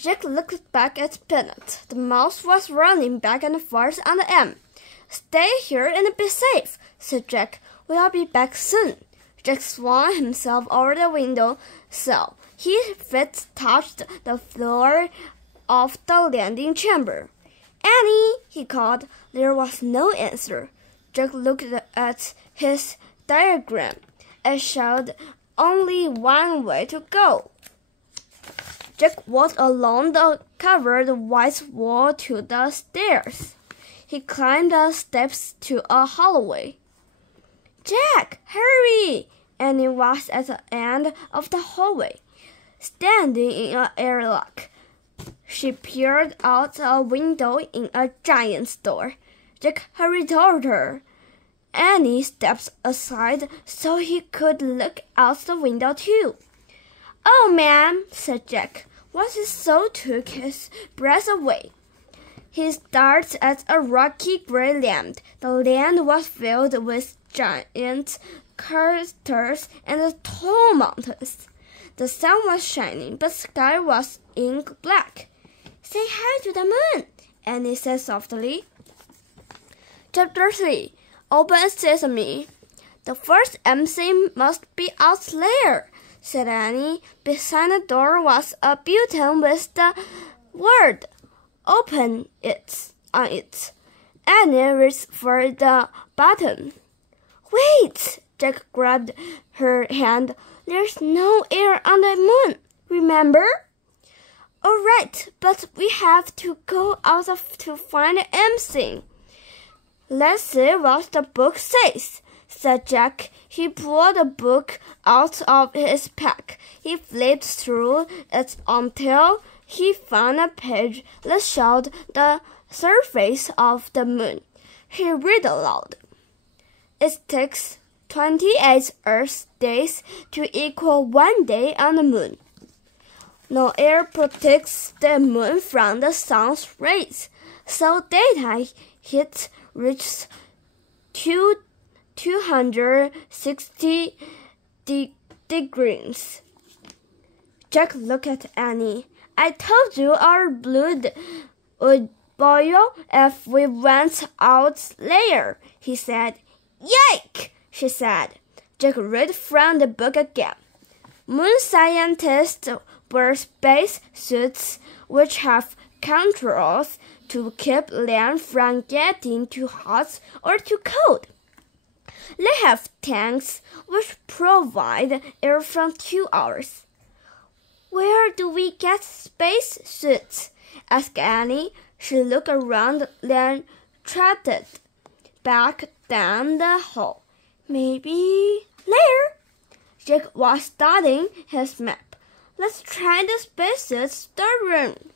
Jack looked back at Peanut. The mouse was running back and forth on the M. "Stay here and be safe," said Jack. "We'll be back soon." Jack swung himself over the window sill. His feet touched the floor of the landing chamber. "Annie!" he called. There was no answer. Jack looked at his diagram. It showed only one way to go. Jack walked along the covered white wall to the stairs. He climbed the steps to a hallway. "Jack, hurry!" Annie was at the end of the hallway, standing in an airlock. She peered out a window in a giant door. Jack hurried toward her. Annie stepped aside so he could look out the window too. "Oh, ma'am," said Jack. What he saw took his breath away. He stared at a rocky gray land. The land was filled with giant craters and tall mountains. The sun was shining, but the sky was ink black. "Say hi to the moon," Annie said softly. Chapter 3. Open Sesame. "The first MC must be out there," said Annie. Beside the door was a button with the word "Open" on it. Annie reached for the button. "Wait!" Jack grabbed her hand. "There's no air on the moon, remember?" "All right, but we have to go out to find MC." "Let's see what the book says," said Jack. He pulled the book out of his pack. He flipped through it until he found a page that showed the surface of the moon. He read aloud. "It takes 28 Earth days to equal 1 day on the moon. No air protects the moon from the sun's rays, so daytime heat reaches 260 degrees." Jack looked at Annie. "I told you our blood would boil if we went out there," he said. "Yike!" she said. Jack read from the book again. "Moon scientists wear space suits which have controls to keep land from getting too hot or too cold. They have tanks which provide air for 2 hours." "Where do we get space suits?" asked Annie. She looked around, then trotted back down the hall. "Maybe there." Jack was studying his map. "Let's try the spacesuit storeroom."